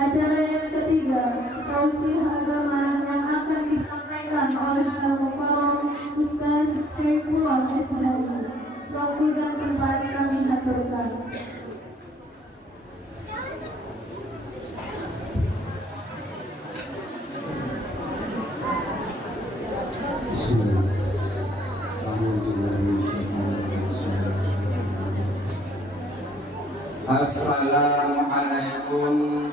Acara yang ketiga, tausiah agama yang akan disampaikan oleh Al-Mukarram Ustaz Syaifullah Esdari. Waktu dan tempat kami aturkan. Assalamualaikum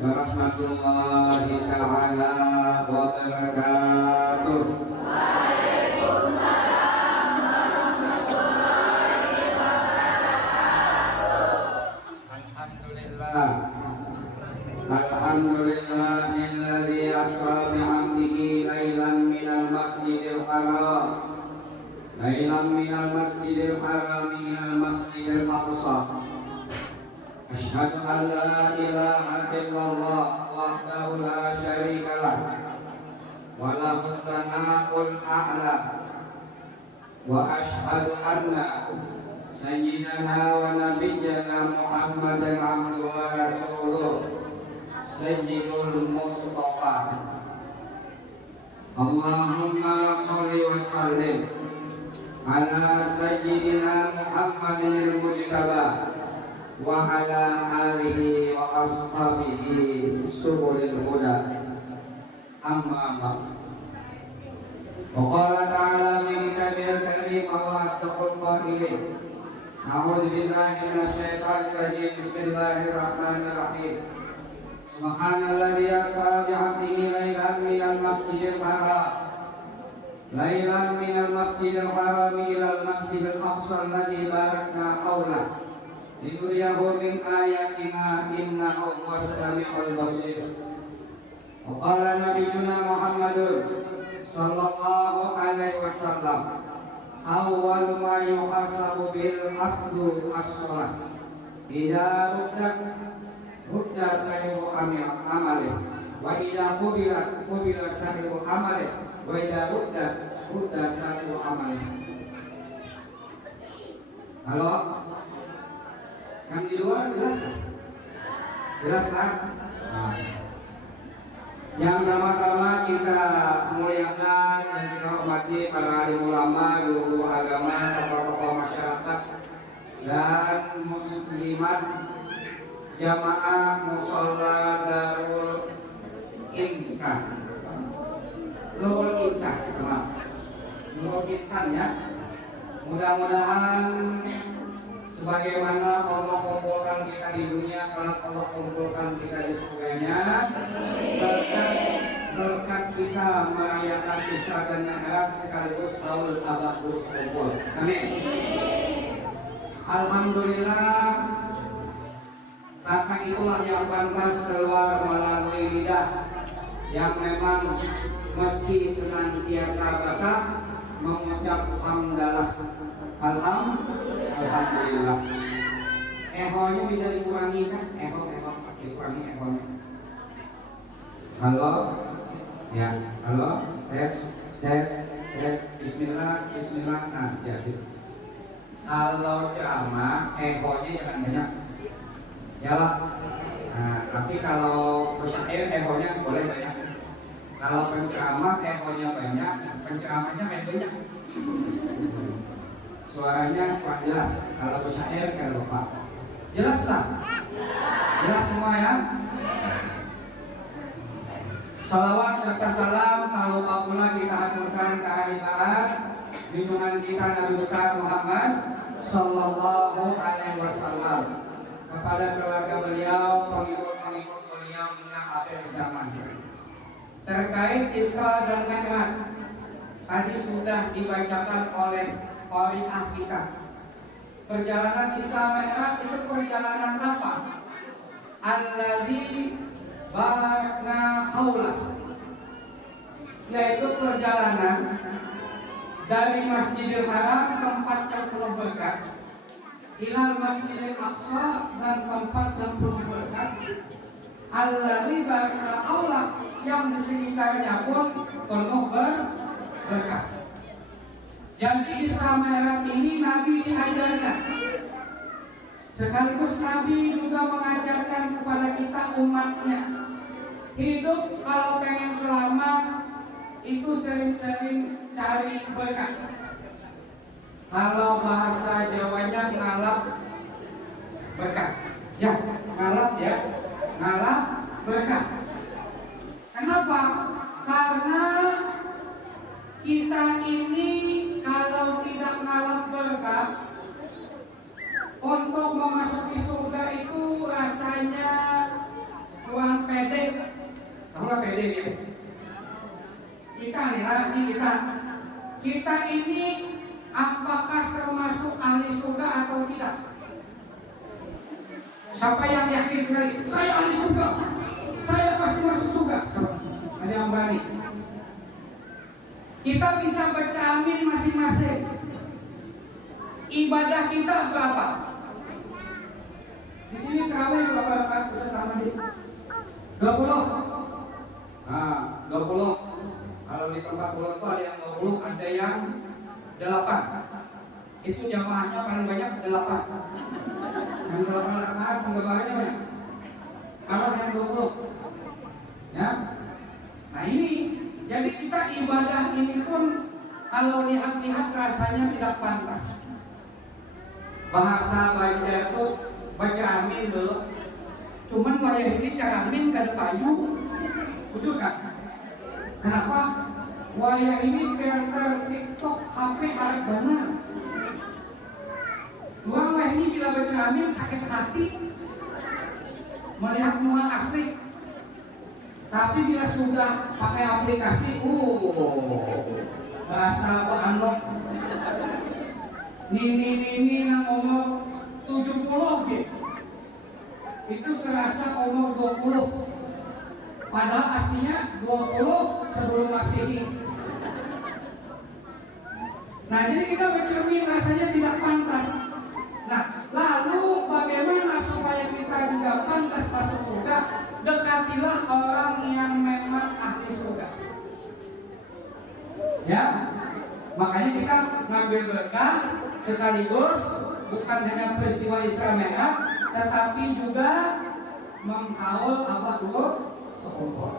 warahmatullahi ta'ala wabarakatuh. Waalaikumsalam warahmatullahi wabarakatuh. Alhamdulillahilladzi asra bi'abdihi lailan minal masjidil haram ilal masjidil aqsa. Asyhadu an la ilaha illallah wahdahu la syarika lah wa lahus sana'ul a'la wa asyhadu anna sayyidana wa nabiyyana Muhammadan abduhu wa rasuluh sayyidul mustafa. Allahumma sholli wa sallim ala sayyidina Muhammadin al-mujtaba wa ala alihi wa ashabihi subulil huda. Amma ba'd. Wa qala ta'ala min kitabihil karim wa asdaqul qailin. A'udzu billahi minasy syaithanir rajim. Bismillahirrahmanirrahim. Subhanalladzi asra bi 'abdihi lailan minal masjidil haram ilal masjidil aqsa alladzi barakna hawlahu linuriyahu min ayatina innahu huwas samiul basir. Wa qala nabiyyuna Muhammadun sallallahu alaihi wasallam awwal ma yuhasabu bil 'abdu as-shalah idza rudda sahibu amali wa idza qubila sahibu amali wa idza rudda sahibu amali. Halo, yang di luar jelas? Jelas kan? Nah, yang sama-sama kita muliakan dan kita hormati para alim ulama, guru agama, tokoh-tokoh masyarakat dan muslimat jamaah musholla Darul Insan. Nurul Insan, Nurul Insan ya. Mudah-mudahan sebagaimana Allah kumpulkan kita di dunia, kelak Allah kumpulkan kita di surganya. Berkat kita merayakan Isra dan Mi'raj sekaligus Taul Abadus kumpul. Amin. Alhamdulillah, kata itulah yang pantas keluar melalui lidah yang memang meski senantiasa basah mengucap hamdalah. Alhamdulillah. Ehonya bisa dikurangi kan? Eho dikurangi ehonya. Halo, ya, halo, tes. Bismillah. Nah, ya. Kalau ceramah, ehonya jangan banyak. Yalah. Nah, tapi kalau pesyair ehonya boleh banyak. Kalau penceramah ehonya banyak, penceramahnya banyak. Suaranya kurang jelas. Kalau pesyair kayak lupa. Jelas tak? Jelas semua ya? Salawat serta salam tak lupa pula kita aturkan kehadiran junjungan kita Nabi besar Muhammad sallallahu alaihi wasallam kepada keluarga beliau, pengikut-pengikut beliau hingga akhir zaman. Terkait Isra dan Mi'raj tadi sudah dibacakan oleh qari'ah kita. Perjalanan Isra Mi'raj itu perjalanan apa? Alladzi barakna haula, yaitu perjalanan dari Masjidil Haram, tempat yang penuh berkat, ilal Masjidil Aqsa, dan tempat yang penuh berkat, alladzi barakna haula, yang di sekitarnya pun penuh berkat. Jadi Isra Mi'raj ini Nabi diajarkan Sekaligus Nabi juga mengajarkan kepada kita umatnya, hidup kalau pengen selamat itu sering-sering cari berkah. Kalau bahasa Jawanya ngalap berkah. Ya, ngalap ya. Ngalap berkah. Kenapa? Karena kita ini kalau tidak ngalap berkah, untuk memasuki surga itu rasanya kurang pede. Kamu nggak pede gitu? Kita nih, kita ini apakah termasuk ahli surga atau tidak? Siapa yang yakin sekali? Saya ahli surga. Saya pasti masuk surga. Ada yang berani? Kita bisa baca amin masing-masing. Ibadah kita berapa? Di sini terawih berapa pusat amin? 20. Nah, 20. Kalau di tempat pulau itu ada yang 20, ada yang 8. Itu jamaahnya paling banyak 8. Yang 8 rakaat penggemarannya banyak. Kalau yang 20, ya. Nah ini, jadi kita ibadah ini pun kalau lihat-lihat rasanya tidak pantas. Bahasa baca itu baca amin dulu. Cuman wayah ini cara amin kada payu, betul kan? Kenapa? Wayah ini filter TikTok, HP harap benar. Luang wayah ini bila baca amin sakit hati melihat muka asli. Tapi bila sudah pakai aplikasi, bahasa anok. Nini nang umur 70 gitu. Itu serasa umur 20. Padahal aslinya 20 sebelum Masehi. Nah, jadi kita bercermin rasanya tidak pantas. Nah, lalu bagaimana supaya kita juga pantas masuk surga? Dekatilah orang yang memang ahli surga. Ya, makanya kita ngambil berkah sekaligus bukan hanya peristiwa Isra Mi'raj, tetapi juga menghaul abad dulu.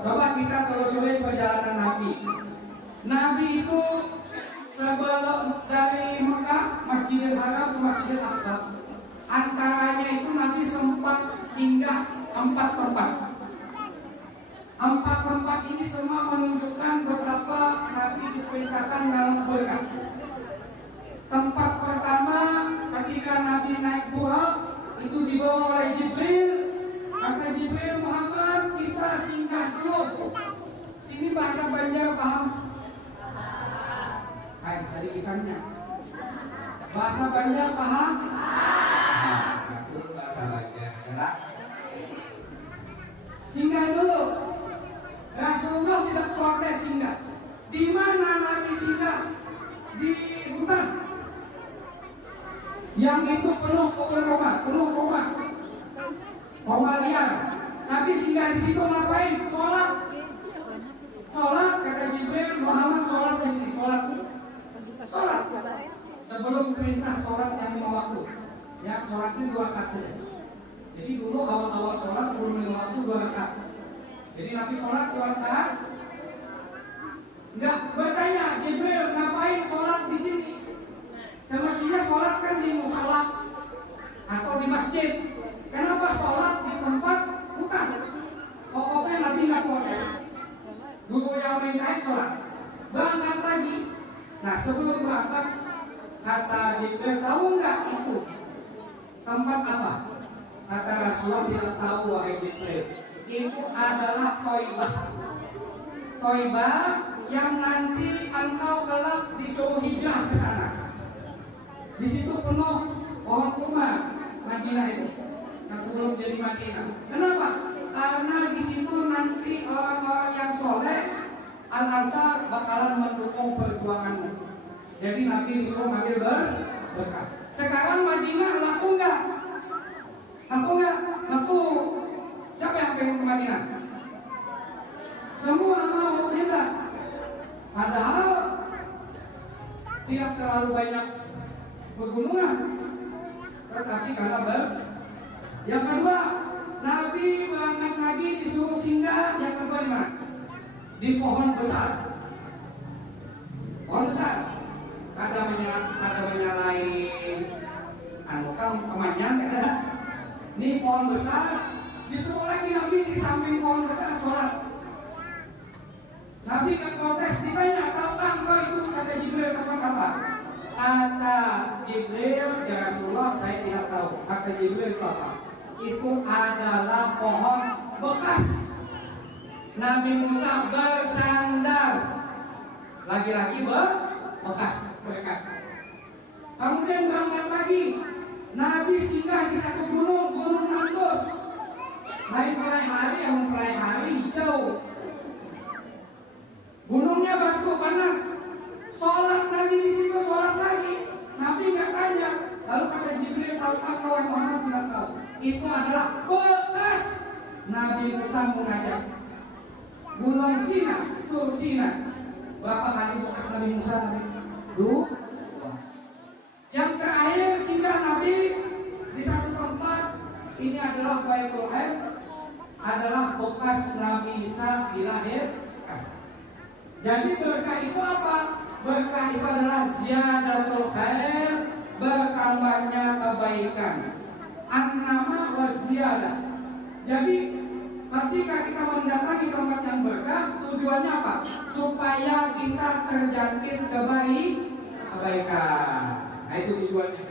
Coba kita telusuri perjalanan Nabi. Nabi itu sebelum dari Mekah, Masjidil Haram ke Masjidil Aqsa, antaranya itu Nabi sempat singgah 4 tempat. 4 tempat ini semua menunjukkan betapa Nabi diperintahkan dalam berkah. Tempat pertama ketika Nabi naik Buraq itu dibawa oleh Jibril. Kata Jibril, Muhammad, kita singgah dulu. Sini bahasa Banjar paham? Hai, sedikitnya. Bahasa Banjar paham? Itu bahasa Banjar, ya. Singgah dulu. Rasulullah tidak protes singgah. Di mana Nabi singgah? Di hutan. Yang itu penuh koma liar. Nabi singgah di situ ngapain? Sholat kata Jibril, Muhammad sholat di sini. Sholat. Sebelum perintah sholat yang 5 waktu. Ya, sholat itu 2 rakaat saja. Jadi dulu awal-awal sholat sebelum 5 waktu 2 rakaat. Jadi Nabi sholat 2 rakaat. Enggak bertanya Jibril, ngapain sholat di sini? Semestinya sholat kan di musala atau di masjid. Kenapa sholat di tempat hutan? Pokoknya Nabi nggak protes. Dulu yang perintahin sholat. Berangkat lagi. Nah sebelum berangkat kata Jibril, tahu nggak itu tempat apa? Kata Rasulullah, tidak tahu wahai Jibril. Itu adalah Thaibah. Thaibah yang nanti engkau kelak disuruh hijrah ke sana. Di situ penuh pohon kurma Madinah itu. Nah, sebelum jadi Madinah. Kenapa? Karena di situ nanti orang-orang yang soleh Al-Ansar bakalan mendukung perjuanganmu. Jadi Nabi disuruh ambil berkah. Sekarang Madinah laku nggak? Laku. Siapa yang pengen ke Madinah? Semua mau, tidak. Padahal tidak terlalu banyak pegunungan. tetapi karena yang kedua, Nabi berangkat lagi disuruh singgah. Yang kedua di mana? Di pohon besar. Pohon besar. Ada menyalain kemanyan ada. Ini pohon besar. Disuruh lagi Nabi di samping pohon besar sholat. Nabi ke protes, ditanya, tahukah engkau itu? Kata Jibril, apa? Kata Jibril, ya Rasulullah, saya tidak tahu. Kata Jibril itu apa? Itu adalah pohon bekas Nabi Musa bersandar. Lagi-lagi bekas mereka. Kemudian berangkat lagi, Nabi singgah di satu gunung Andus. Naik mulai hari jauh. Gunungnya batu panas. Sholat Nabi di situ, sholat lagi. Nabi nggak tanya. Lalu kata Jibril, tahukah kau Muhammad? Tidak tahu. Itu adalah bekas Nabi Musa mengajak. Gunung Sina, Tur Sina. Berapa kali bekas Nabi Musa? Dua. Yang terakhir singgah Nabi di satu tempat. Ini adalah Baitul Aim, adalah bekas Nabi Isa dilahirkan. Jadi berkah itu apa? Berkah itu adalah ziyadatul khair, bertambahnya kebaikan. An-nama wa ziyadah. Jadi ketika kita mendatangi tempat yang berkah, tujuannya apa? Supaya kita terjangkit kebaikan. Nah itu tujuannya.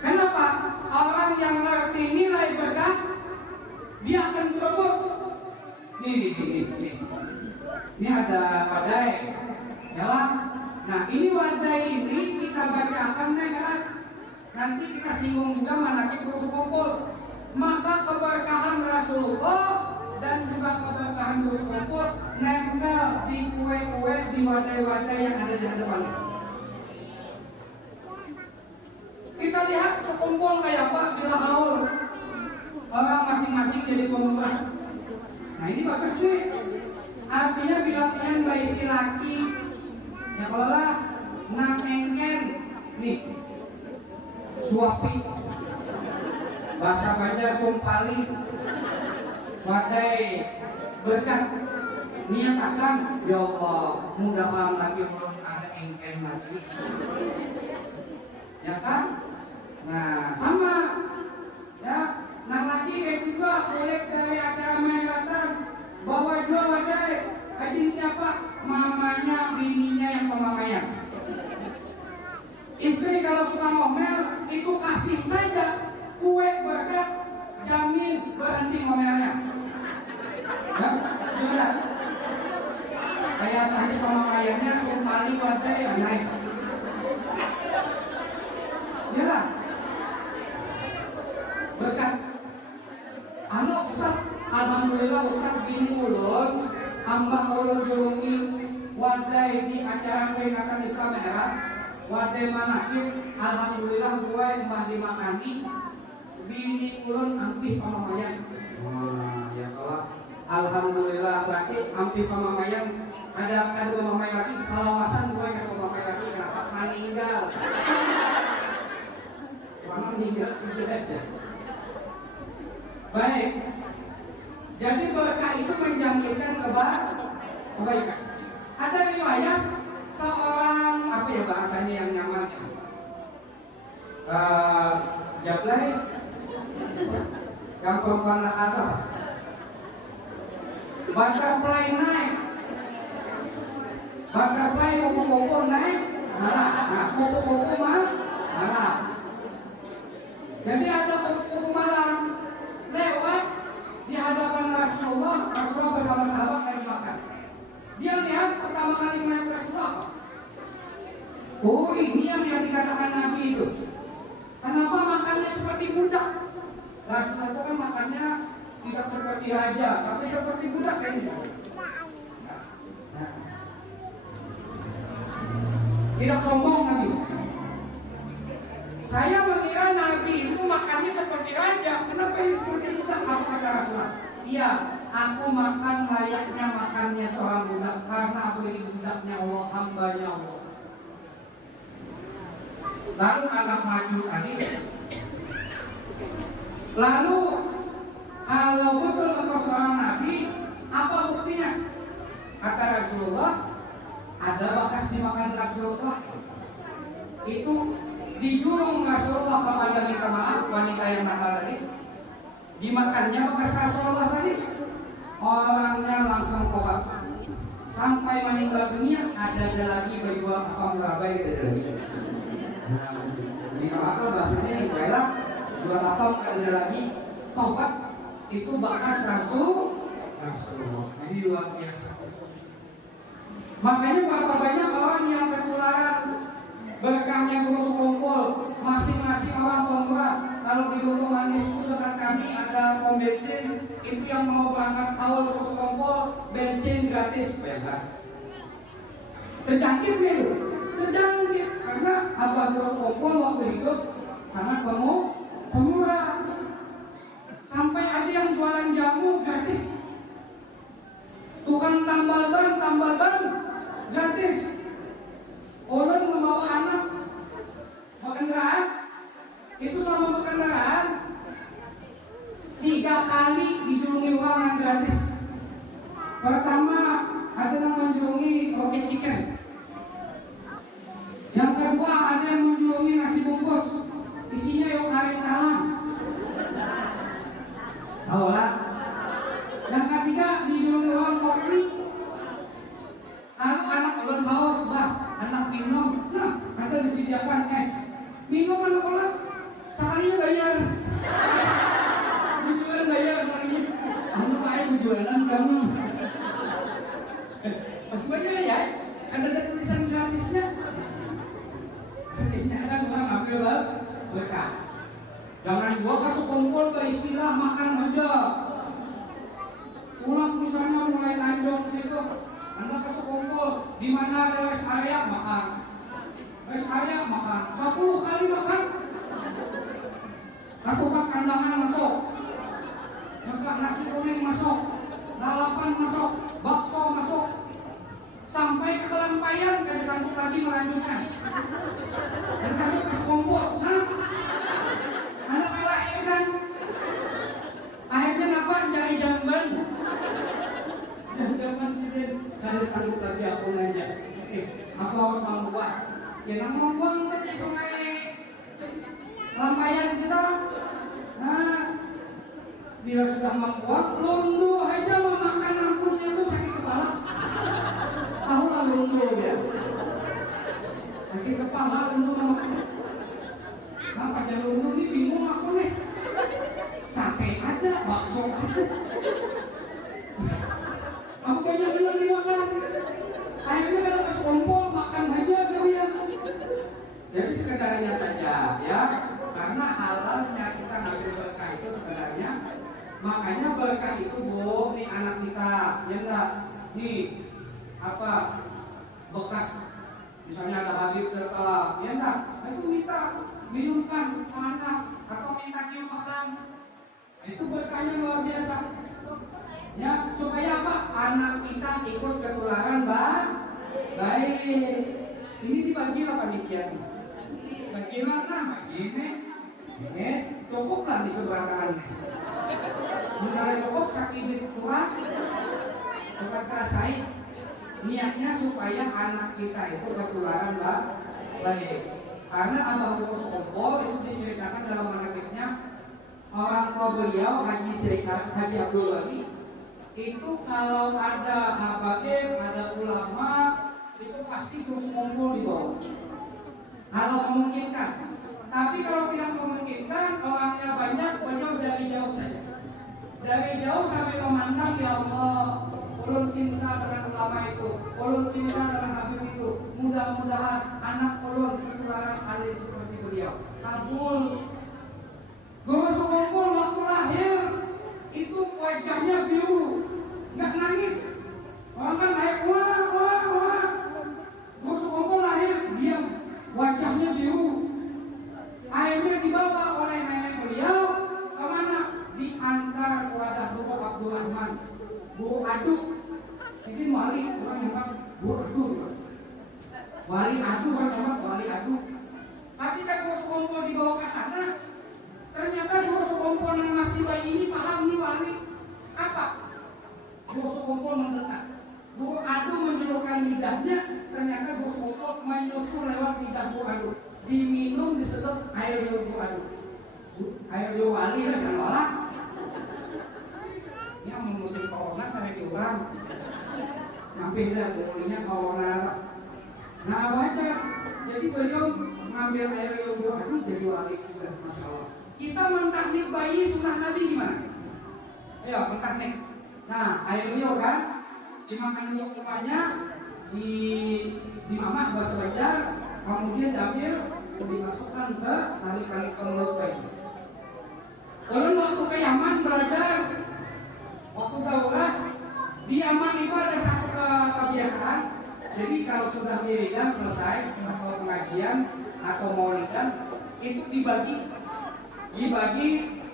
Kenapa? Orang yang ngerti nilai berkah, dia akan berebut. Nih. Ini ada wadai, ya. Nah ini wadai ini kita bacakan nanti kita singgung juga manakib rusuk kumpul. Maka keberkahan Rasulullah dan juga keberkahan rusuk kumpul nempel di kue-kue di wadai-wadai yang ada di hadapan. Kita lihat sekumpul kayak apa bila haul orang masing-masing jadi pembuat. Nah ini bagus nih. Artinya bila kalian bayi laki, ya kalau lah engken nih suapi, bahasa Banjar sumpali, wadai berkat niatakan ya Allah mudah-mudahan lagi belum ada engken lagi, ya kan? Nah sama, ya. Nah lagi kayak juga kulit dari acara Maikatan bawa jual wadai, ajin siapa? Mamanya, bininya yang pemamaian. Istri kalau suka ngomel, itu kasih saja kue berkat, jamin berhenti ngomelnya. Ya, gimana? Kayak tadi pemamaiannya sumpali wadai, naik. Yalah. Berkat. Ustaz, alhamdulillah Ustaz bini ulun ambah ulun julungi wadai di acara peringatan Islam era wadai manakib. Alhamdulillah gue mbah dimakani bini ulun ampih pamamayan. Ya kalau alhamdulillah berarti ampih pamamayan. Ada mamai lagi salawasan gue ke mamai lagi kenapa meninggal. Karena meninggal sudah aja. Baik. Jadi berkah itu menjangkitkan kebaikan. Ada riwayat seorang apa ya bahasanya yang nyaman ya? Jablay, yang perempuan atau butterfly naik, butterfly kupu-kupu naik, malah, nah kupu-kupu malah. Jadi ada kupu-kupu malam lewat di hadapan Rasulullah bersama sahabat lagi makan. Dia lihat pertama kali melihat Rasulullah. Oh ini yang dikatakan Nabi itu. Kenapa makannya seperti budak? Rasulullah itu kan makannya tidak seperti raja, tapi seperti budak kayaknya. Tidak sombong Nabi. Saya mengira Nabi itu makannya seperti raja. Kenapa ini seperti budak? Apa kata Rasulullah? Iya, aku makan layaknya makannya seorang budak karena aku ini budaknya Allah, hambanya Allah. Lalu anak maju tadi. Lalu kalau betul engkau seorang nabi, apa buktinya? Kata Rasulullah, ada bekas dimakan Rasulullah. Itu dijulung Rasulullah kepada minta maaf wanita yang nakal tadi. Dimakannya bekas Rasulullah tadi. Orangnya langsung tobat. Sampai meninggal dunia ada lagi berdua apa murabai ada lagi. Di apa bahasanya yang baiklah dua apa ada lagi tobat itu bekas Rasulullah. Ini luar biasa. Makanya berapa banyak orang yang ketularan berkahnya terus kumpul, masing-masing orang pemurah. Kalau di Lulu Manis itu dekat kami ada pom bensin, itu yang mau berangkat awal terus kumpul, bensin gratis, bayangkan. Terjangkit nih, terjangkit karena abah terus kumpul waktu itu sangat pemurah. Sampai ada yang jualan jamu gratis, tukang tambal ban gratis. Orang membawa anak berkendaraan, itu selama berkendaraan 3 kali dijulungi uang yang gratis. Pertama ada yang menjulungi roti chicken. Yang kedua ada yang menjulungi nasi bungkus, isinya yuk hari talang. Tahu lah. Yang ketiga dijulungi uang kopi. Lalu anak ulun haus bah, anak minum, nah ada disediakan es. Minum anak ulun, sekalinya bayar. Tujuan bayar sekalinya. Kamu baik tujuanan kamu. Bayar ya, ada tulisan gratisnya. Gratisnya kan bukan ambil berkah. Jangan gua kasih kumpul ke istilah makan aja. Pulang misalnya mulai Tanjung situ. Anda kasih kumpul, di mana ada rest area makan, 10 kali makan, 1 pak kandangan masuk, yang nasi kuning masuk, lalapan masuk, bakso masuk, sampai ke kelampaian kada sanggup lagi melanjutkan, kada sanggup kasih kumpul, nah, anak lahir kan, akhirnya apa cari jamban. Jangan sih, ada sanggup lagi aku nanya. Aku harus membuat. Ya membuang tadi sungai Lampayan kita. Nah, bila sudah membuang, lundu aja memakan ampurnya itu sakit kepala. Tahu lah lundu ya. Sakit kepala lundu memakan. Kenapa jadi lundu ini bingung aku nih. Sate ada, bakso ada. Aku banyak yang lagi makan. Akhirnya kalau kasih kumpul makan aja ya. Jadi sekedarnya saja ya. Karena halalnya kita ngambil berkah itu sebenarnya. Makanya berkah itu bu, nih anak kita, ya enggak? Nih apa bekas misalnya ada habib tertelap, ya enggak? Nah, itu minta minumkan ke anak atau minta cium makan. Itu berkahnya luar biasa. Ya, supaya apa? Anak kita ikut ketularan baik. Ini dibagi lah panitia. Bagilah nah, ini cukuplah di sebelah kanan. Misalnya cukup sakit curah, cepat kasai. Niatnya supaya anak kita itu ketularan baik. Karena Abah Bos Kompol itu diceritakan dalam manakibnya orang tua beliau Haji Abdul Wali. Itu kalau ada habaib, ada ulama, itu pasti terus kumpul di bawah. Kalau memungkinkan. Tapi kalau tidak memungkinkan, orangnya banyak, beliau dari jauh saja. Dari jauh sampai memandang, ya Allah, ulun cinta dengan ulama itu, ulun cinta dengan habib itu. Mudah-mudahan anak ulun ketularan alim seperti beliau. Kabul. Gue sekumpul waktu lahir, itu wajahnya biru, nggak nangis. Orang kan naik wah. Gue sekumpul lahir diam, wajahnya biru. Akhirnya dibawa oleh nenek beliau kemana? Diantar kepada Bu Abdurrahman, Bu Aduk. Jadi wali orang yang Bu Aduk. Wali Aduk kan nama wali Aduk. Tapi kan bos kompor dibawa ke sana, ternyata bos kompor yang masih bayi ini paham nih wali apa? Bos kompor mendekat, Bu Adu menjulurkan lidahnya, ternyata bos kompor menyusul lewat lidah Bu Adu, diminum disedot air liur Bu Adu. Air liur wali lah jangan olah. Ini mau musim corona sampai diulang. Hampir dah bolehnya corona. Nah wajar. Jadi beliau mengambil air liur Bu Adu jadi wali sudah, masya Allah. Kita mentaknik bayi sunnah Nabi gimana? Ayo mentaknik. Nah air liur kan dimakan dulu rumahnya, dimamak bahasa Banjar, kemudian diambil dimasukkan ke kali ke mulut bayi. Orang waktu ke Yaman belajar, waktu daulah di Yaman itu ada satu kebiasaan. Jadi kalau sudah wiridan selesai atau pengajian atau maulidan itu dibagi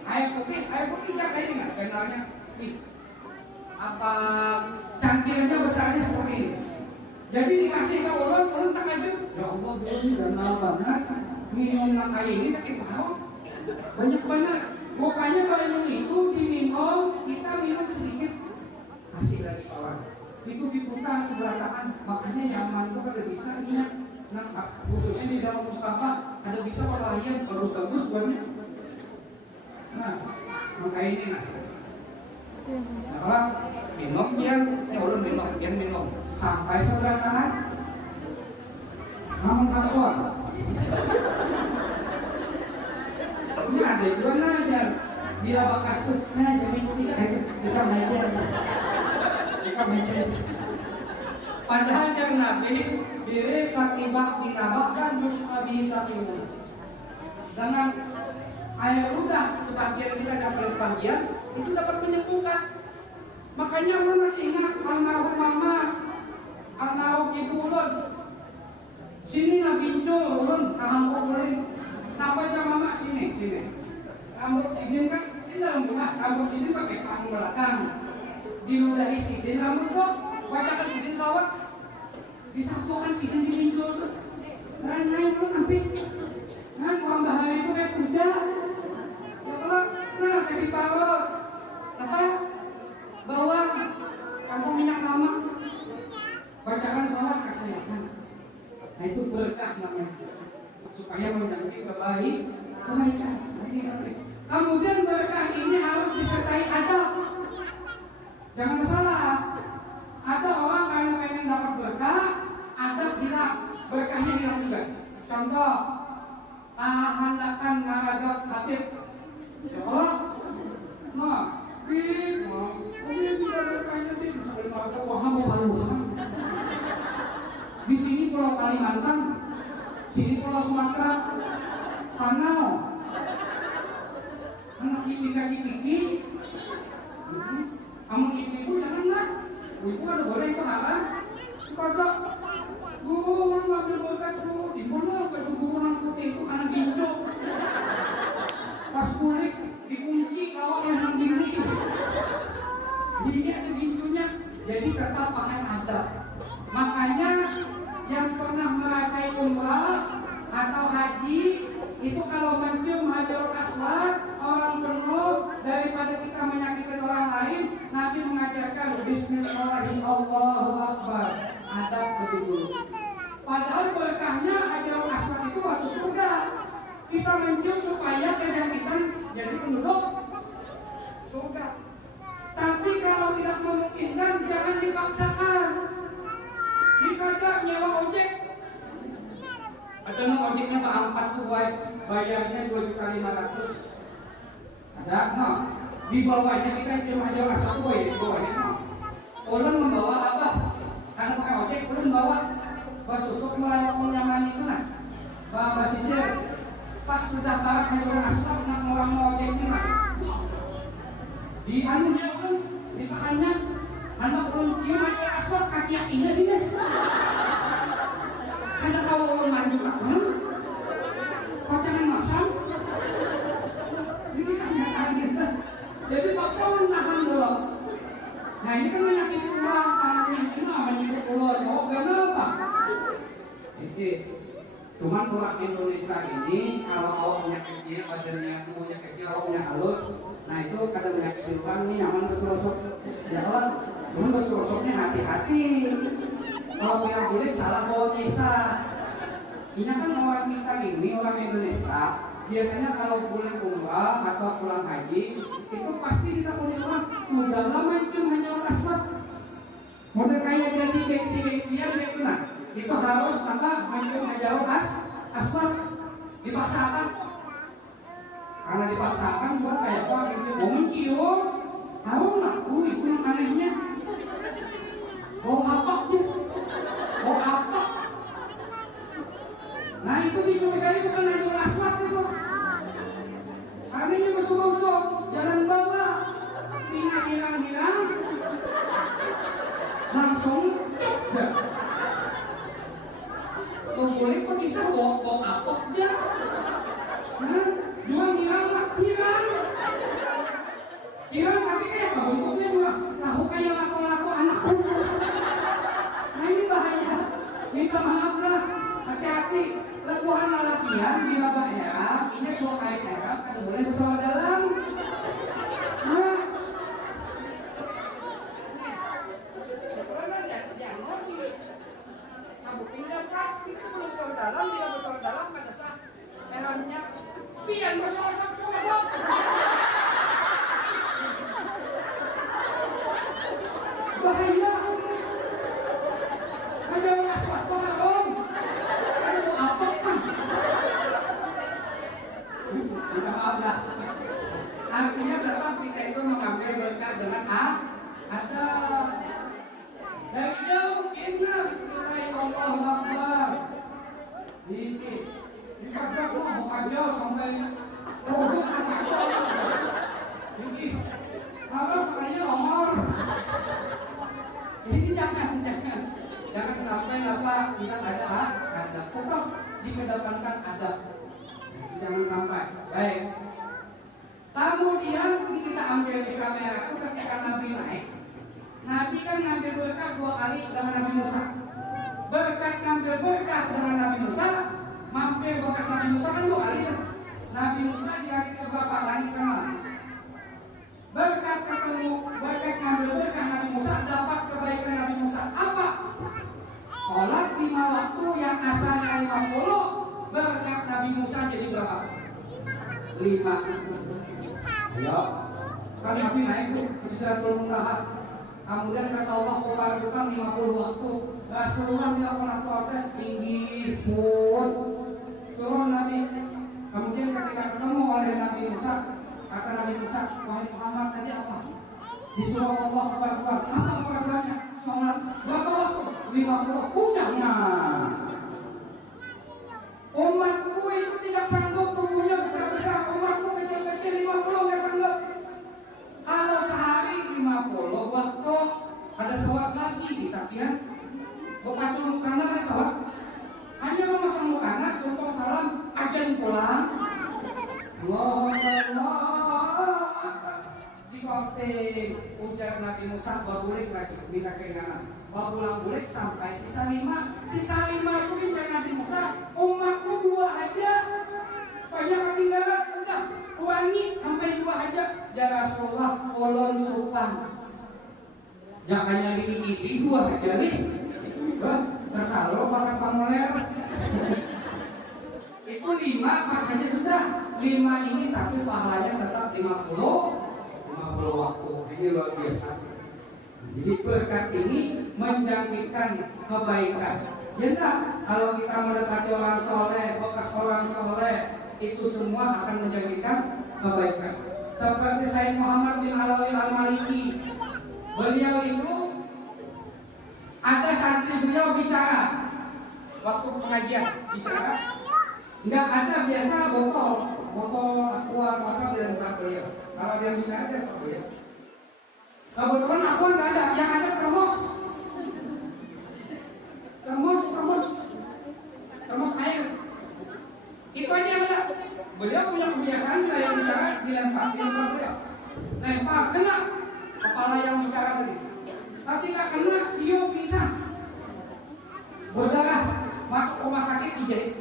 air putih ya kayak ini kenalnya nih apa cangkirnya besarnya seperti ini. Jadi dikasih ke ulun tak aja. Ya Allah belum dan lama banget minum air ini sakit perut banyak banget. Rupanya bayi itu diminum, kita minum sedikit kasih lagi kawan. Itu diputar sebelah tangan, makanya Yaman itu ada bisa ingat. Nah, khususnya di dalam Mustafa ada bisa perlahian bagus banyak. Nah, maka ini nah. Nah, kalau minum dia urun minum sampai sebelah tangan. Namun kawan. Ini ada juga aja. Bila bakas tuh, nah jadi kita meja. Padahal yang Nabi diri katibak dinabakkan Yusma bisa minum dengan air ludah sebagian kita dapat sebagian itu dapat menyembuhkan. Makanya ulun masih ingat almarhum mama, almarhum ibu ulun. Sini Nabi ulun kahampur ulun. Napa aja mama sini. Rambut sini kan sini dalam rumah, rambut sini pakai pang belakang. Diludahi sidin rambut kok, bacakan sidin sawat, disapukan sidin diminjol tuh. Naik lu nampi, nah kurang bahaya itu kayak kuda. Ya kalau, nah saya ditaruh, apa? Bawang, campur minyak lama, bacakan sawat kesehatan. Nah itu berkah namanya, supaya menjadi kebaikan. Kemudian berkah ini harus disertai adab. Jangan salah, ada orang karena pengen dapat berkah, adab hilang, berkahnya hilang juga. Contoh, hendakan menghadap Habib. Ya Allah, ini bisa berkahnya di ada waham paluhan. Di sini Pulau Kalimantan, sini Pulau Sumatera, Panau. Anak kiki. Kamu ibu janganlah. Ibu ada boleh itu haram. Kada. Guru ngambil berkat guru di mana kedudukan putih itu anak ginjo. Pas kulit dikunci kawang yang diri. Ini ada ginjonya. Jadi tetap pakai adab. Makanya yang pernah merasai umrah atau haji itu kalau mencium hajarul aswad orang penuh daripada kita menyakiti orang lain, Nabi mengajarkan Bismillahirrahmanirrahim, Allahu Akbar, adab lebih dulu. Padahal berkahnya hajarul aswad itu waktu surga. Kita mencium supaya kecantikan jadi penduduk surga. Tapi kalau tidak memungkinkan jangan dipaksakan. Dikadang nyewa ojek. Ada ojeknya Pak Alpat tuh bayarnya 2.500.000. Ada di bawahnya kita cuma aja asal di bawahnya. Ulun membawa apa? Karena pakai ojek, ulun membawa bas susuk mulai nyaman itu nah. Bas sisir. Pas sudah barat hajar asal nak orang mau ojek ini nah. Di anu dia ulun di tangannya anak ulun cium hajar asal kaki ini sih deh. Ada kalau ulun lanjut kan? Pacangan masam. Ini sangat kaget. Jadi paksa menahan dulu. Nah ini kan menyakiti orang, tangan ini menyakiti ulun. Oh kenapa? Cuman orang Indonesia ini kalau awaknya kecil, badannya tubuhnya kecil, awaknya halus, nah itu kadang penyakit siluman nih nyaman berserosok. Ya kan, cuman berserosoknya hati-hati. Kalau yang boleh salah bawa kisah. Ini kan orang kita ini orang Indonesia. Biasanya kalau boleh umrah atau pulang haji itu pasti ditakuni orang sudah lama itu hanya aswad. Model kayak jadi gengsi-gengsian kayak itu nah. Itu harus apa mencium hajarul aswad dipaksakan karena dipaksakan buat kayak apa mau mencium tahu nggak itu yang anehnya apa tuh apa nah itu dicurigai bukan hajarul aswad itu anehnya mesum-mesum jalan bawah minyak hilang-hilang langsung boleh kok bisa bawa apa dia? Jual hilang tapi kayak apa bentuknya juga tahu kayak lato-lato anak. Nah ini bahaya. Minta maaf lah, hati-hati. Lepuhan lalakian di labah era, ini suara kayak era, kada boleh bersama dalam. Nah, kita belum dalam, dia besar dalam pada sah herannya pian bersosok bahaya ada aswat parong ada apa minta maaf lah artinya tetap kita itu mengambil berkat dengan ada dari jauh inna bismillahirrahmanirrahim ini kagak mau aja sampai ini kalau sekalinya nomor ini jangan sampai apa kita ada tetap dikedepankan ada jangan sampai baik kemudian kita ambil di kamera itu ketika Nabi naik Nabi kan ngambil berkat 2 kali dengan Nabi Musa berkat ngambil berkah dengan Nabi Musa mampir bekas Nabi Musa kan 2 kali kan Nabi Musa di hari keberapa langit kenal berkat ketemu berkat ngambil berkah Nabi Musa dapat kebaikan Nabi Musa apa? Sholat 5 waktu yang asalnya 50 berkat Nabi Musa jadi berapa? 5 ayo kan Nabi naik tuh ke Sidratul Muntaha kemudian kata Allah kepada 50 waktu Rasulullah tidak pernah protes tinggi pun turun Nabi kemudian ketika ketemu oleh Nabi Musa kata Nabi Musa wahai Muhammad tadi apa? Disuruh Allah kepada apa kepadanya? Sholat berapa waktu? 50 udah nah umatku itu tidak sanggup tubuhnya besar-besar umatku kecil-kecil 50 gak sanggup kalau sehari 50 waktu ada sholat lagi kita kian bapak mukana ada sholat hanya memasang mukana tutup salam ajan pulang Allah di kopi ujar Nabi Musa babulik lagi minta keinginan babulang bulik sampai sisa 5 itu ujar Nabi Musa umatku 2 aja banyak ketinggalan udah kurangi sampai 2 aja ya Rasulullah kolon supan jangan di 2 aja nih tersalur pakai pamoler itu 5 pas aja sudah 5 ini tapi pahalanya tetap 50 waktu ini luar biasa jadi berkat ini menjanjikan kebaikan ya enggak kalau kita mendekati orang soleh bekas orang soleh itu semua akan menjanjikan kebaikan seperti Sayyid Muhammad bin Alawi Al-Maliki beliau itu ada santri beliau bicara waktu pengajian bicara enggak ada biasa botol aqua apa di depan beliau kalau dia bicara ada beliau kebetulan aqua enggak ada yang ada termos air itu aja ada beliau punya kebiasaan yang bicara dilempar beliau lempar kena kepala yang bicara tadi ketika kena siu pingsan berdarah masuk rumah sakit dijahit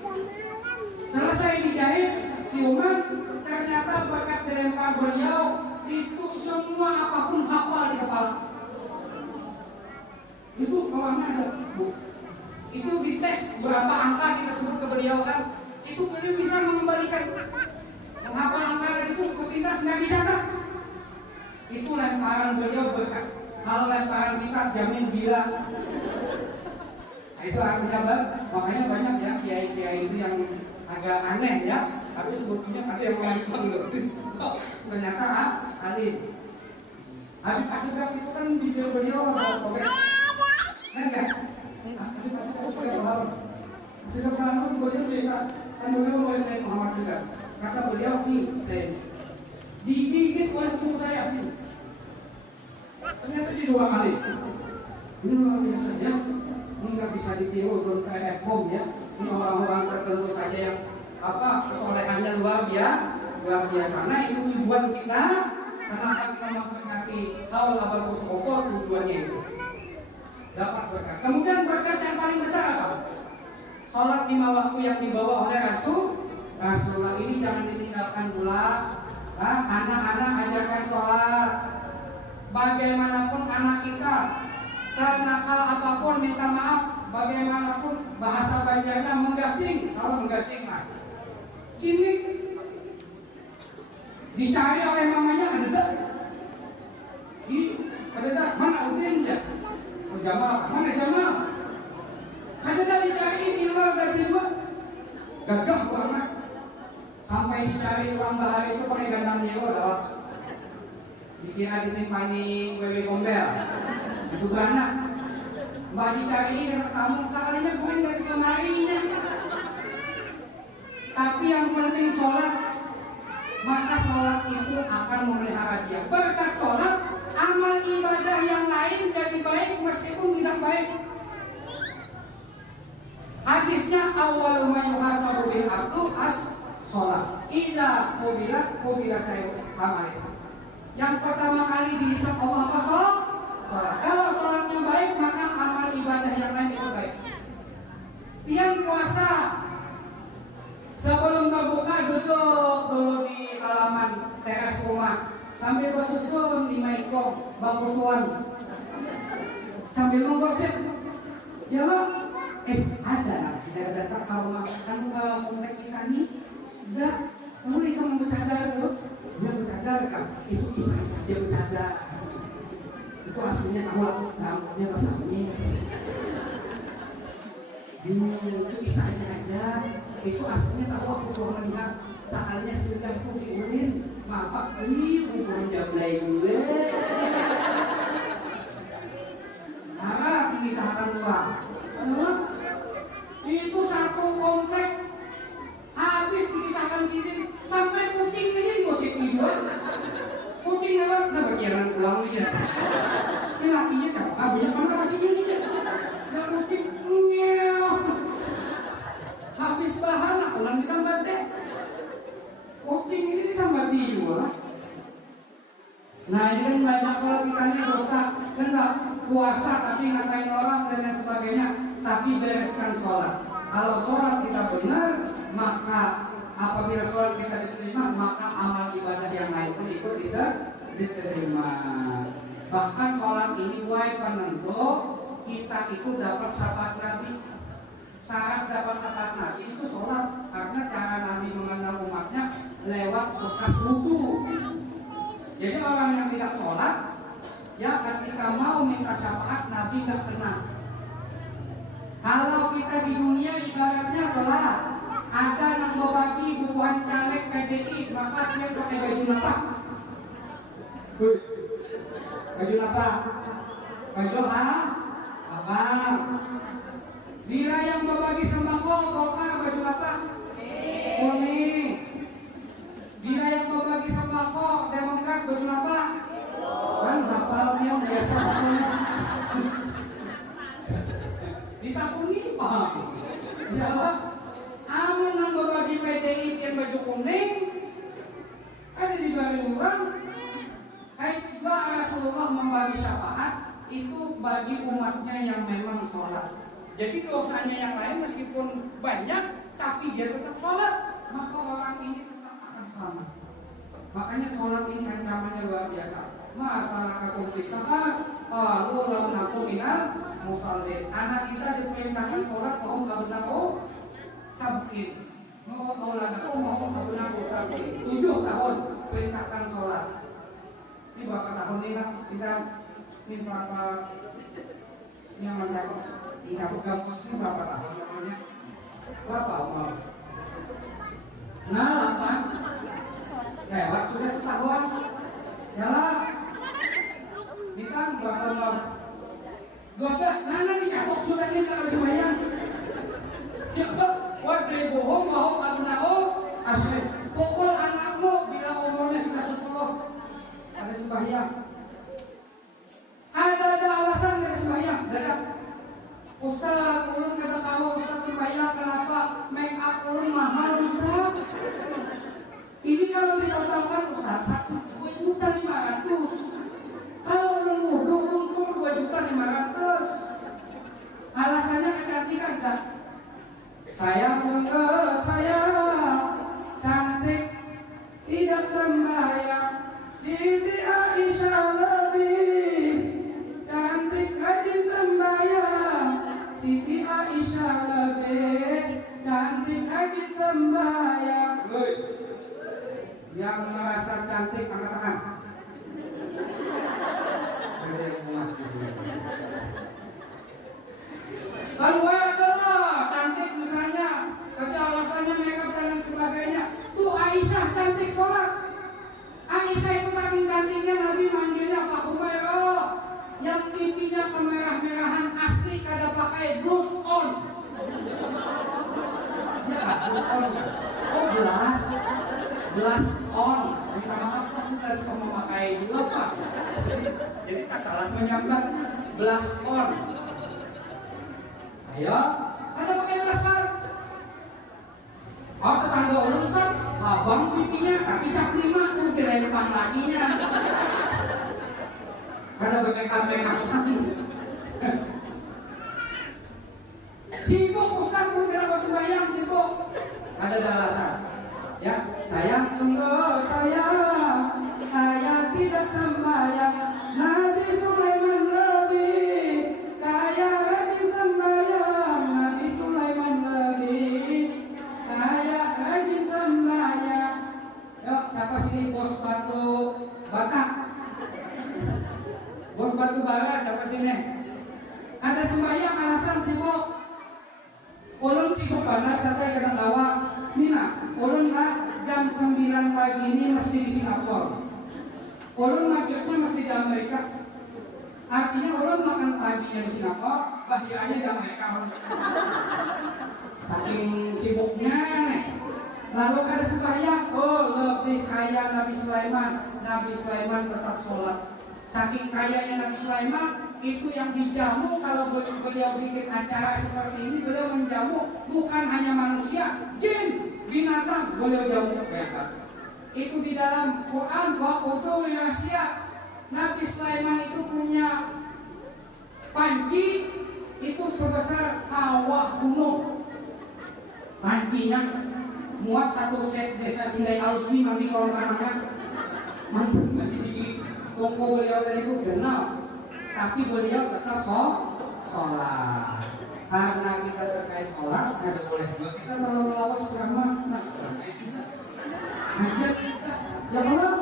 bawahnya ada Bu. Itu dites berapa angka kita sebut ke beliau kan, itu beliau bisa mengembalikan menghafal angka itu ke pintas nggak dicatat. Itu lemparan beliau berkat. Kalau lemparan kita jamin gila. Nah, itu artinya Bang, makanya banyak ya kiai-kiai itu yang agak aneh ya, tapi sebetulnya ada yang melempang loh. Ternyata alim. Habib Asegaf itu kan video beliau apa? Enggak. Asegaf itu beliau cerita, kan beliau oleh Sayyid Muhammad juga. Kata beliau nih, digigit oleh tubuh saya sih. Ternyata di 2 kali. Ini luar biasa ya. Ini nggak bisa ditiru untuk kayak bom ya. Ini orang-orang tertentu saja yang kesolehannya luar biasa. Nah itu tujuan kita. Kenapa kita memperingati Haul Abal Mustofa? Tujuannya itu dapat berkat. Kemudian berkat yang paling besar apa? Sholat 5 waktu yang dibawa oleh Rasulullah ini jangan ditinggalkan pula. Anak-anak ajarkan sholat. Bagaimanapun anak kita, senakal apapun minta maaf. Bagaimanapun bahasa Banjarnya menggasing. Kalau menggasing mati. Kini dicari oleh mamanya ada mana Uzin ya? Oh, Jamal, mana Jamal? Ada dicari di luar dari luar. Gagah banget. Sampai dicari orang bahari itu pakai gandang nyewa adalah dikira disimpani wewe gombel. Itu beranak. Mbak dicari karena kamu sekalinya gue dari lemarinya. Tapi yang penting sholat, maka sholat itu akan memelihara dia. Berkat sholat, amal ibadah yang lain jadi baik meskipun tidak baik. Hadisnya awal ma yuhasabu bil abdu sholat. Ila kubila saya amal. Yang pertama kali dihisab Allah apa? Sholat. Kalau sholatnya baik, maka amal ibadah yang lain itu baik. Yang puasa, sebelum berbuka duduk dulu di halaman teras rumah sambil bersusun di maiko bangku tuan sambil menggosip ya lo ada datang ke rumah kamu ke komplek kita nih enggak kamu itu mau bercanda dulu dia bercanda kan itu bisa dia bercanda itu aslinya kamu lakukannya rasanya itu kisahnya aja itu aslinya tahu aku cuma melihat soalnya sudah itu diurin maaf ini bukan jablay gue harap dikisahkan luar itu satu komplek habis dikisahkan sini sampai kucing ini gosip juga kucing lewat udah berjalan pulang aja ini lakinya siapa banyak mana lakinya ini dan kucing habis bahan aku nang disambar teh kucing ini disambar juga. Nah ini kan banyak kalau kita ini dosa enggak puasa tapi ngatain orang dan lain sebagainya, tapi bereskan sholat. Kalau sholat kita benar, maka apabila sholat kita diterima, maka amal ibadah yang lain pun ikut tidak diterima. Bahkan sholat ini wajib penentu kita itu dapat syafaat Nabi. Syarat dapat syafaat Nabi itu sholat, karena cara Nabi mengenal umatnya lewat bekas wudu. Jadi orang yang tidak sholat, ya ketika mau minta syafaat Nabi nggak kenal. Kalau kita di dunia ibaratnya adalah ada yang membagi bukuan caleg PDI, maka dia pakai baju apa? Baju apa? Baju abang. Bila yang membagi sembako, Golkar baju apa? Kuning. Bila yang membagi sembako, Demokrat baju apa? Kan hafalnya biasa semuanya. Ditakuni pak. Ya Allah. Amun yang membagi PDI yang baju kuning, ada di bagi orang. Juga Rasulullah membagi syafaat itu bagi umatnya yang memang sholat. Jadi dosanya yang lain meskipun banyak, tapi dia tetap sholat, maka orang ini tetap akan selamat. Makanya sholat ini ancamannya luar biasa. masalah kekumpisaan lalu lawan aku minal musallin. Anak kita diperintahkan sholat mau kabunako sabkin, mau auladaku mau kabunako sabkin. 7 tahun perintahkan sholat. Ini berapa tahun nih nak? Kita ini berapa? Ini yang berapa? Ini aku gabus ini berapa tahun namanya? Berapa umur? Nah 8. Lewat sudah setahun. Yalah. Ini kan berapa umur? 12. Nana nih aku sudah ini tak sembahyang. Cepat wadri bohong mau kabunako asli. Pokok anakmu bila umurnya sudah 10 ada sembahyang. Ada alasan dari sembahyang. Dadah. Ustaz, ulun kata kamu Ustaz sembahyang kenapa? Make up ulun mahal Ustaz. Ini kalau ditotalkan Ustaz 1.500.000. Kalau ulun wudu untung 2.500.000. Alasannya kecantikan kan? Saya cantik tidak sembahyang. Siti Aisyah lebih cantik rajin sembahyang. Siti Aisyah lebih cantik rajin sembahyang. Yang merasa cantik angkat tangan. Lalu adalah cantik misalnya, tapi alasannya makeup dan sebagainya. Tuh Aisyah cantik sholat. Aisyah itu saking cantiknya Nabi manggilnya Pak Humairah. Yang pipinya kemerah-merahan asli kada pakai blush on. Ya blush on. Oh blush on. Minta maaf Pak, kita suka memakai juga Pak. Jadi tak salah menyambar blush on. Ayo, ada pakai blush on. Oh tetangga ulun Ustaz, abang pipinya tapi cap 5 tuh dirempan lakinya. Ada bermekap-mekap lagi. Sibuk Ustaz pun tidak mau sembahyang sibuk. Ada alasan. Ya, sayang sungguh sayang, ayah tidak sembahyang. Nabi Sulaiman lebih kaya rajin sembahyang. Nabi Sulaiman lebih kaya rajin sembahyang. Yuk, siapa sini bos batu bata? Bos batu bara siapa sini? Ada sembahyang alasan sibuk. Ulun sibuk banget sampai kena tawa. Nina, ulun lah jam 9 pagi ini mesti di Singapura. Ulun maghribnya mesti di Amerika. Artinya ulun makan paginya di Singapura, bahagianya di Amerika. Saking sibuknya nih. Lalu ada sembahyang, oh lebih kaya Nabi Sulaiman. Nabi Sulaiman tetap sholat. Saking kayanya Nabi Sulaiman, itu yang dijamu kalau beliau bikin acara seperti ini, beliau menjamu bukan hanya manusia, jin, binatang, beliau jamu mereka. Itu di dalam Quran bahwa rahasia Nabi Sulaiman itu punya panci itu sebesar kawah gunung. Pancinya muat satu set desa Pindai Alusni mandi kolam renangnya. Mandi di tonggo beliau tadi itu benar. Tapi beliau tetap sholat. Karena kita terkait sholat, ada boleh juga kita berlawas ceramah. Nah, terkait juga. Hajar kita, ya belum.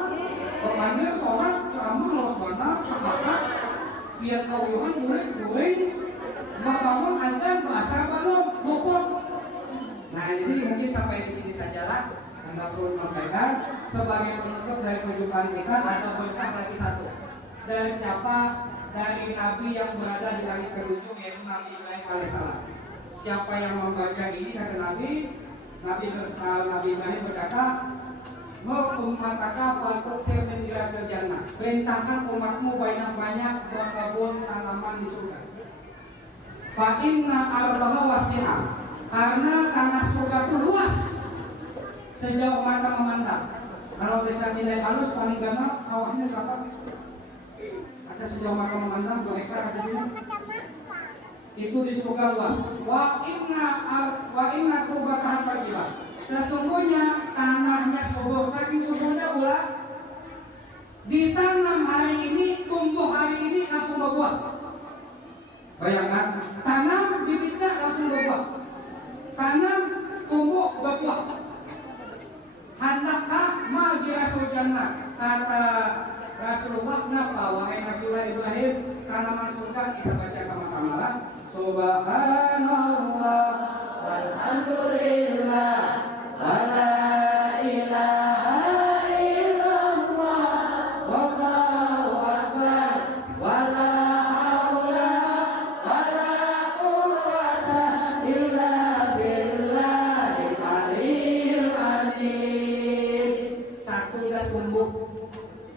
Berpanggil sholat, ceramah, lawas benar, kakak. Biar kauyuhan boleh, bangun adzan bahasa belum, luput. Nah, jadi mungkin sampai di sini sajalah. Anda perlu sampaikan sebagai penutup dari perjumpaan kita atau berkah lagi satu. Dari siapa? Dari Nabi yang berada di langit ketujuh yaitu Nabi Ibrahim alaihissalam. Siapa yang membaca ini kata Nabi Ibrahim berkata, "Mau umataka paltuk sirmin dirasal jannah." Perintahkan umatmu banyak-banyak berkebun tanaman di surga. Fa inna ardaha wasi'ah. Karena tanah surga itu luas sejauh mata memandang. Kalau desa Nilai Halus paling gampang sawahnya siapa? Ada sejauh mata memandang 2 hektar di sini. Itu di surga luas. Wa inna turbataha tajibah. Sesungguhnya tanahnya subur. Saking suburnya ulah Ditanam hari ini, tumbuh hari ini langsung berbuah. Bayangkan, tanam bibitnya langsung berbuah. Tanam, tumbuh, berbuah. Handakkah ma Rasul jannah, kata Rasulullah, napa wahai Nabiullah Ibrahim, tanaman surga. Kita baca sama-sama lah. Subhanallah walhamdulillah wala ilaha illallah wallahu akbar wala haula wala quwwata illa billahil aliyyil azim. Satu udah tumbuh.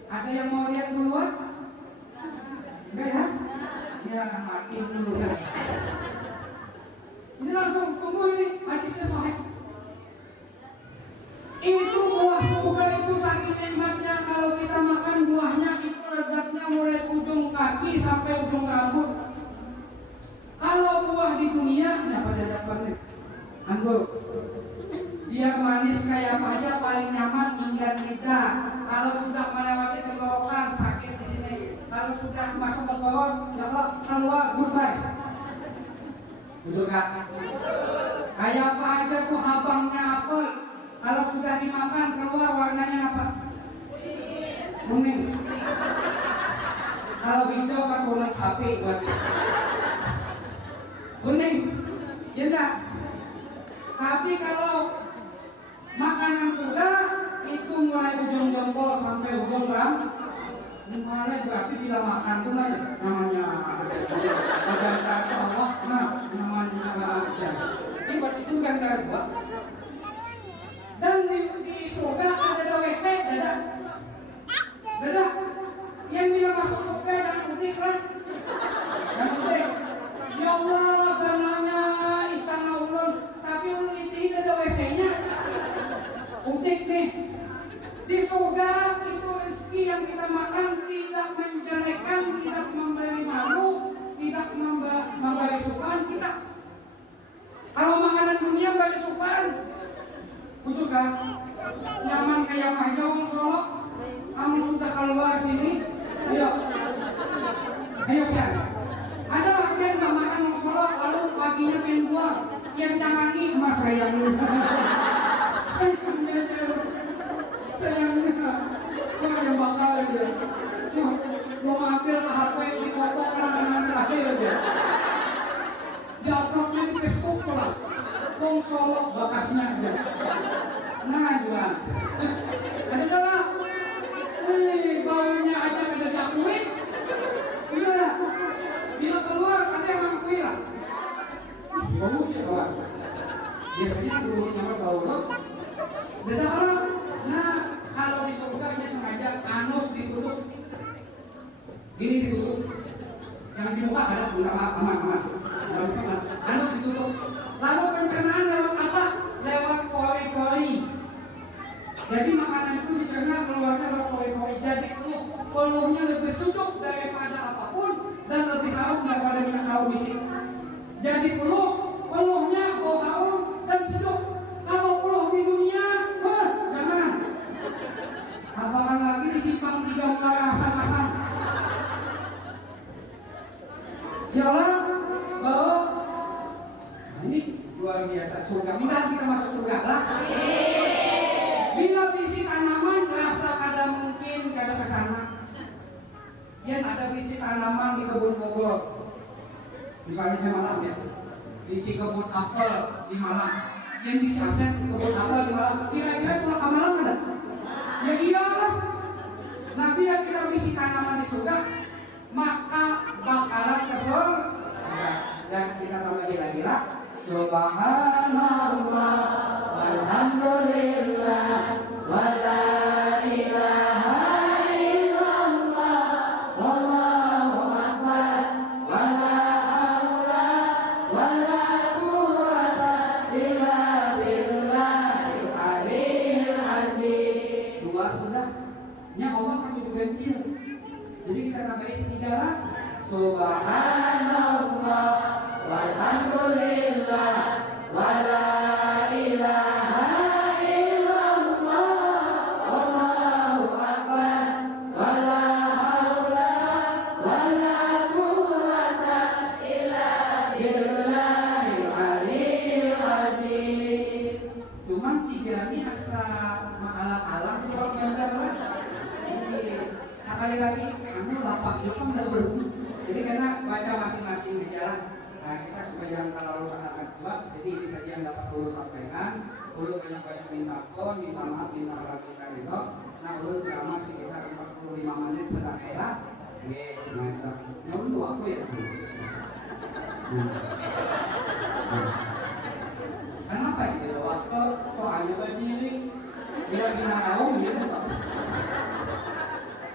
Ada yang mau lihat duluan? Enggak ya? Ya mati dulu. Ini langsung tumbuh ini, hadisnya sahih. Itu buah surga itu saking nikmatnya, kalau kita makan buahnya itu lezatnya mulai ujung kaki sampai ujung rambut. Kalau buah di dunia, ya pada zamannya anggur. Dia manis kayak apa aja paling nyaman hingga lidah. Kalau sudah melewati tenggorokan sakit di sini. Kalau sudah masuk ke perut, ya Allah keluar goodbye. Betul gak? Kayak apa aja tuh abangnya apel. Kalau sudah dimakan keluar warnanya apa? Kuning. Kalau hijau kan kuning sapi berarti. Kuning. Ya enggak? Tapi kalau makanan surga itu mulai ujung jempol sampai ujung rambut. Mulai berarti bila makan tuh namanya ada Allah, nah namanya aja. Ini berarti sini kan buat. Dan di surga ada WC, dadah. Yang bila masuk surga dan udik lah, dan udik. Ya Allah, dananya istana ulun, tapi ulun itu ada WC-nya. Udik nih. Di surga itu rezeki yang kita makan tidak menjelekan, tidak memberi malu, tidak memberi supan kita. Kalau makanan dunia beri supan, betul kan? Nyaman kayak aja orang Solo. Kamu sudah keluar sini, ayo kan? Ada yang nggak makan orang Solo, lalu paginya pengen buang, yang cangangi emas sayang lu. Sayangnya, kok yang bakal aja. Mau ngambil HP di kotak kan terakhir aja. Diuploadnya di Facebook lah. Wong Solo bakasnya aja. Nah juga. Ada lah. Wih, baunya aja ada jakui. Iya. Bila keluar ada yang mengakui lah. Baunya keluar. Biasanya dulunya bau loh. Beda orang. Nah, kalau di surga dia sengaja anus ditutup. Gini ditutup. Yang di muka ada aman. Anus ditutup. Lalu pencernaan lewat apa? Lewat pori-pori. Jadi makanan itu dicerna keluarnya lewat pori-pori. Jadi peluhnya lebih sejuk daripada apapun dan lebih harum daripada minyak harum bisik. Jadi peluhnya bau harum dan sejuk. Kalau peluh di dunia, jangan. Apakah lagi disimpang 3 muara asam-asam? Ya Allah, bau. Ini luar biasa. Surga, mudah kita masuk surga lah. Bila bisi tanaman rasa kada mungkin kada kesana. Yang ada bisi tanaman di kebun Bogor. Misalnya di Malang ya. Bisi kebun apel di Malang. Yang di Selsen kebun apel di Malang. Kira-kira pulang ke Malang ada? Ya iyalah. Nah bila kita bisi tanaman di surga, maka bakalan ke surga. Dan kita tambah gila-gila. Subhanallah walhamdulillah wala ilaha illallah wallahu akbar wala haula wala quwwata illa billahil aliyyil azim. Dua sudah. Nya Allah kan itu ganjil. Jadi kita tambahin 3 lah. Subhanallah walhamdulillah wala ilaha illallah wallahu akbar wala ya. Nah kita supaya jangan terlalu sangat kuat, jadi ini saja yang dapat Ulun sampaikan. Ulun banyak-banyak minta pun, minta maaf, minta perhatikan itu. Nah Ulun ceramah sekitar 45 menit sedang era. Yes, mantap. Ya untuk aku ya sih. Kenapa itu waktu soalnya begini bila naung gitu Pak.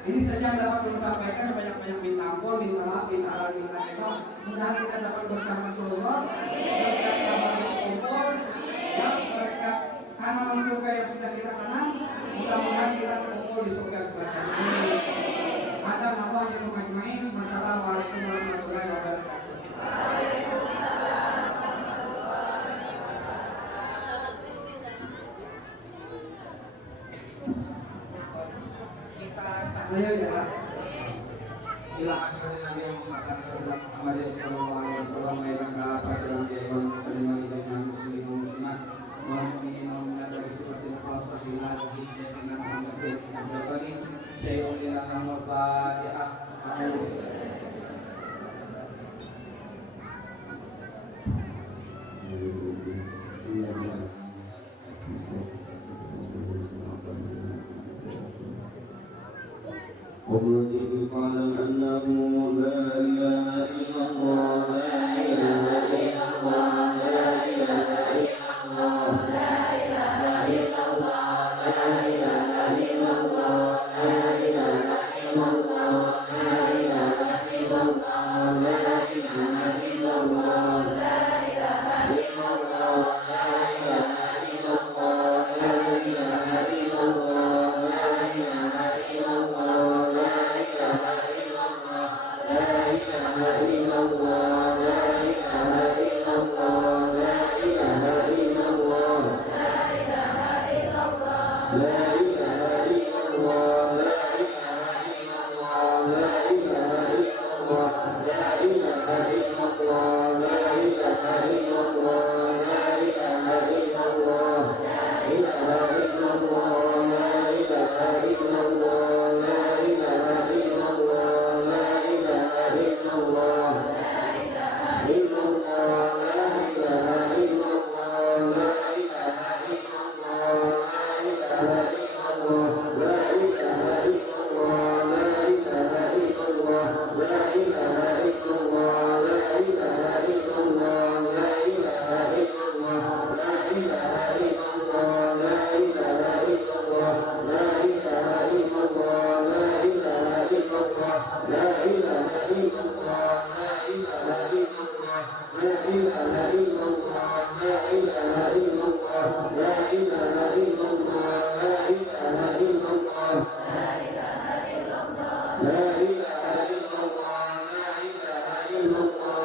Ini saja yang dapat Ulun sampaikan. Banyak-banyak minta ampun, minta maaf, minta itu. Mudah kita dapat bersama surga. Mereka kita berkumpul. Ya mereka tanam surga yang sudah kita tanam. Mudah-mudahan kita kumpul di surga seperti ini. Ada Allah yang majma'in. Wassalamualaikum warahmatullahi wabarakatuh. Kita tahlil ya. Ila akhiril Nabi Muhammad sallallahu alaihi wasallam ila pada Nabi Muhammad muslimin wal mu'minin wal mu'minat dari seperti fasihina di sayyidina Muhammad Jabari syai'un ila al-Fatihah. وَالَّذِي فَعَلَ أَنَّهُ لَا إِلَهَ إِلَّا اللَّهُ لَا إِلَهَ إِلَّا اللَّهُ لَا إِلَهَ إِلَّا اللَّهُ لَا إِلَهَ إِلَّا اللَّهُ لَا إِلَهَ إِلَّا اللَّهُ لَا إِلَهَ إِلَّا اللَّهُ لَا إِلَهَ إِلَّا اللَّهُ لَا إِلَهَ إِلَّا اللَّهُ لَا إِلَهَ إِلَّا اللَّهُ لَا إِلَهَ إِلَّا اللَّهُ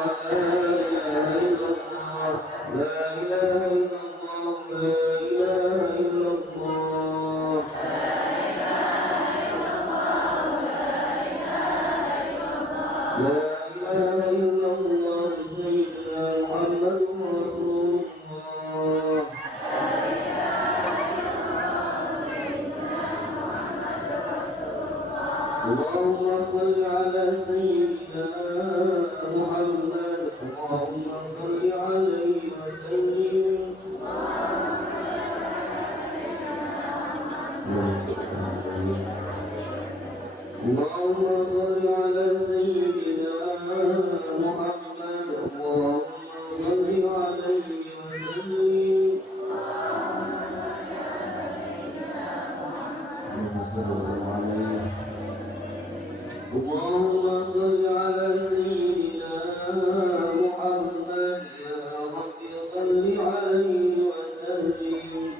لَا إِلَهَ إِلَّا اللَّهُ لَا إِلَهَ إِلَّا اللَّهُ اللهم صل على سيدنا محمد اللهم صل عليه وسلم اللهم صل على سيدنا محمد اللهم صل عليه وسلم اللهم صل على سيدنا محمد يا رب صل عليه وسلم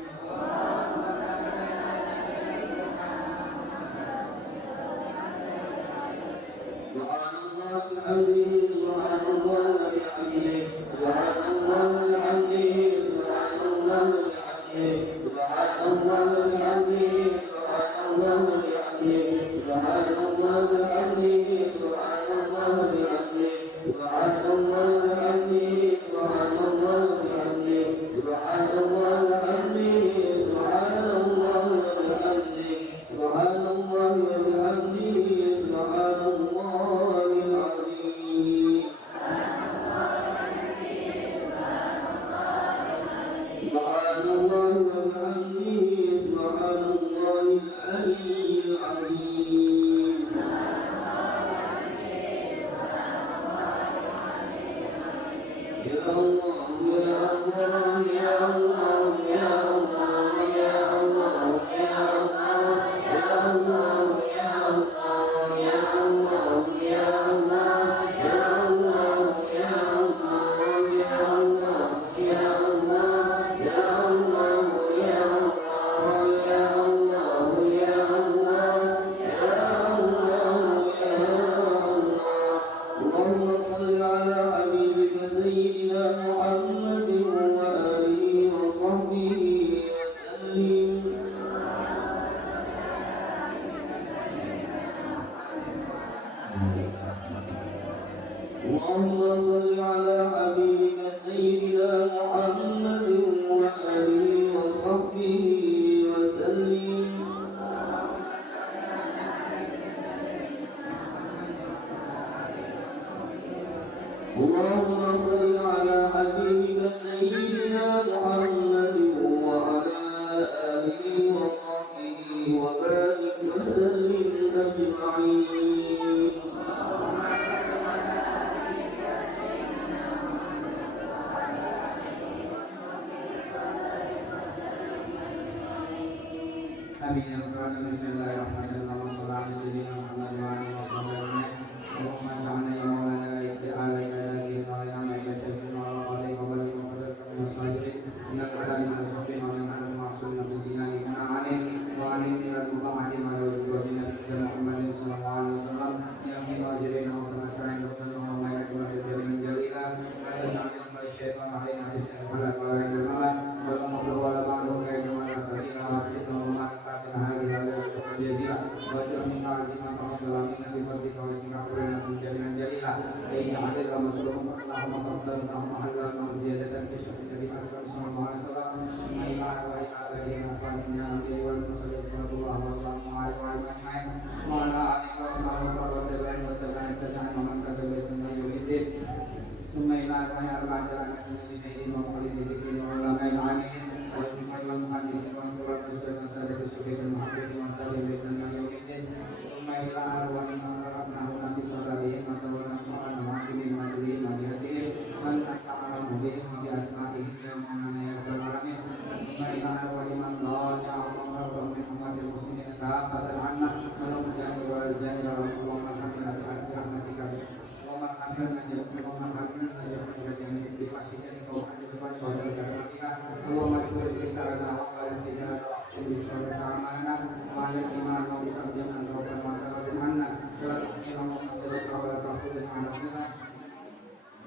سبحان الله العظيم سبحان الله بحمده سبحان الله بحمده سبحان الله بحمده سبحان الله بحمده سبحان الله بحمده سبحان الله بحمده سبحان الله بحمده سبحان الله بحمده سبحان الله بحمده سبحان الله بحمده سبحان الله وبحمده سبحان الله وبحمده سبحان الله العظيم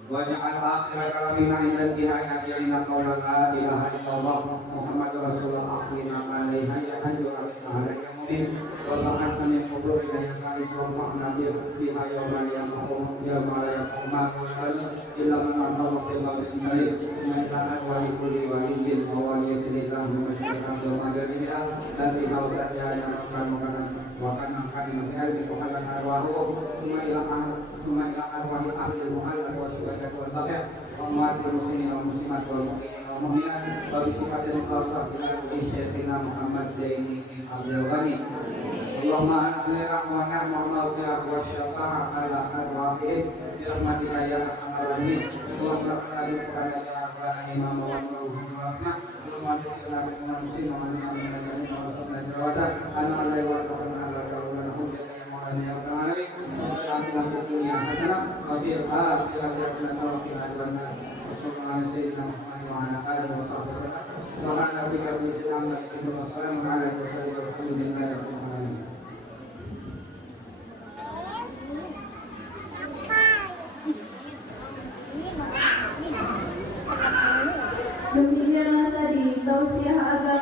Waj'al akhir kalamina ila intihai ajalina qawla la ilaha illallah Muhammadur Rasulullah akhirina alaiha ya hayyu ala ya mu'min wa ba'athna min quburi ila yaqis wa fa'na biha yawma yaqum ya ma la yaqum illa man Allah fi baghin salim summa wa kulli waliyyin wa waliyyin lahu mushrikan wa maghribiha dan biha wa ya kan wa kana kan al muhallan arwahu summa ila arwahi ahli muhallan wa syuhada wal baqi' wa mu'ati muslimin wa muslimat wal mu'minin wal mu'minat wa bi sifatin khasah ila syekhina Muhammad Zaini bin Abdul Ghani Allahumma anzil rahmana ma'mawfi'ah wa syafa'ah ala arwahihim bi rahmatika ya arhamar rahimin Allahumma rabbana ya rabbana imam wa rahmah Allahumma inna minna muslimin wa minna minna jawatan ana alaihi wa rahmana ala kaulana hujjatan ma'ana ya rabbal alamin atina fid dunya hasanah wa fil akhirati hasanah wa qina adzabannar sallallahu alaihi sayyidina Muhammad wa ala alihi wa sahbihi wasallam subhana rabbika rabbil izzati amma yasifun wa salamun ala al mursalin walhamdulillahi rabbil alamin. Demikianlah tadi tausiah agama